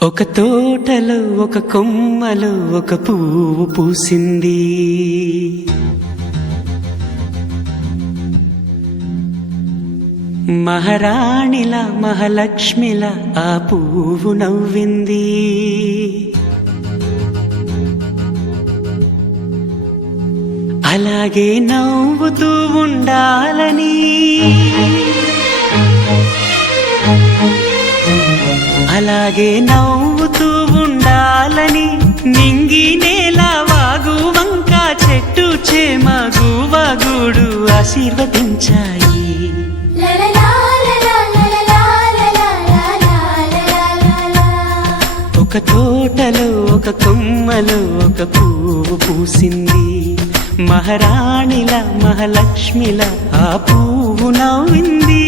ఒక తోటలో ఒక కొమ్మలో ఒక పువ్వు పూసింది. మహారాణిలా మహాలక్ష్మిలా ఆ పువ్వు నవ్వింది. అలాగే నవ్వుతూ ఉండాలని, అలాగే నవ్వుతూ ఉండాలని నింగి నేల వాగు వంక చెట్టు చేమ గువగూడు ఆశీర్వదించాయి. ఒక తోటలో ఒక కొమ్మలో ఒక పువ్వు పూసింది. మహారాణిలా మహాలక్ష్మిలా ఆ పువ్వు నవ్వింది.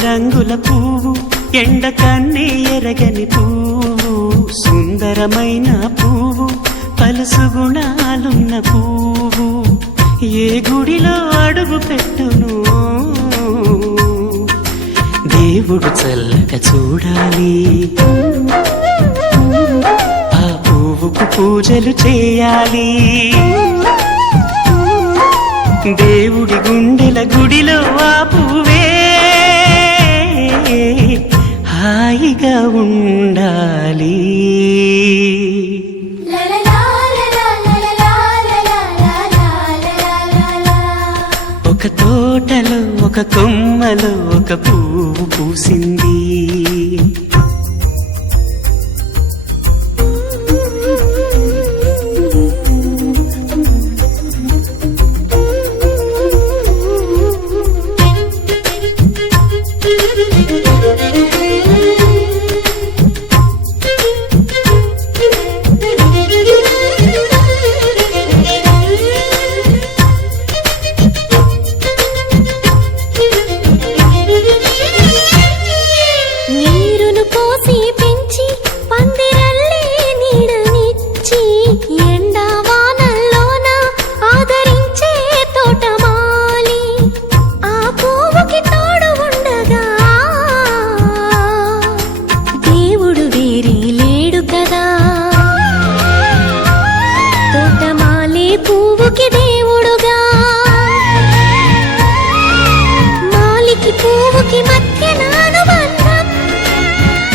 రంగుల పువ్వు, ఎండ కన్నే ఎరగని పువ్వు, సుందరమైన పువ్వు, పలుసు గుణాలున్న పువ్వు, ఏ గుడిలో అడుగు పెట్టును దేవుడు చల్లగా చూడాలి. ఆ పువ్వుకు పూజలు చేయాలి. దేవుడి గుండెల గుడిలో ఆ పువ్వే హాయిగా ఉండాలి. ఒక తోటలో ఒక కొమ్మలో ఒక పువ్వు పూసింది.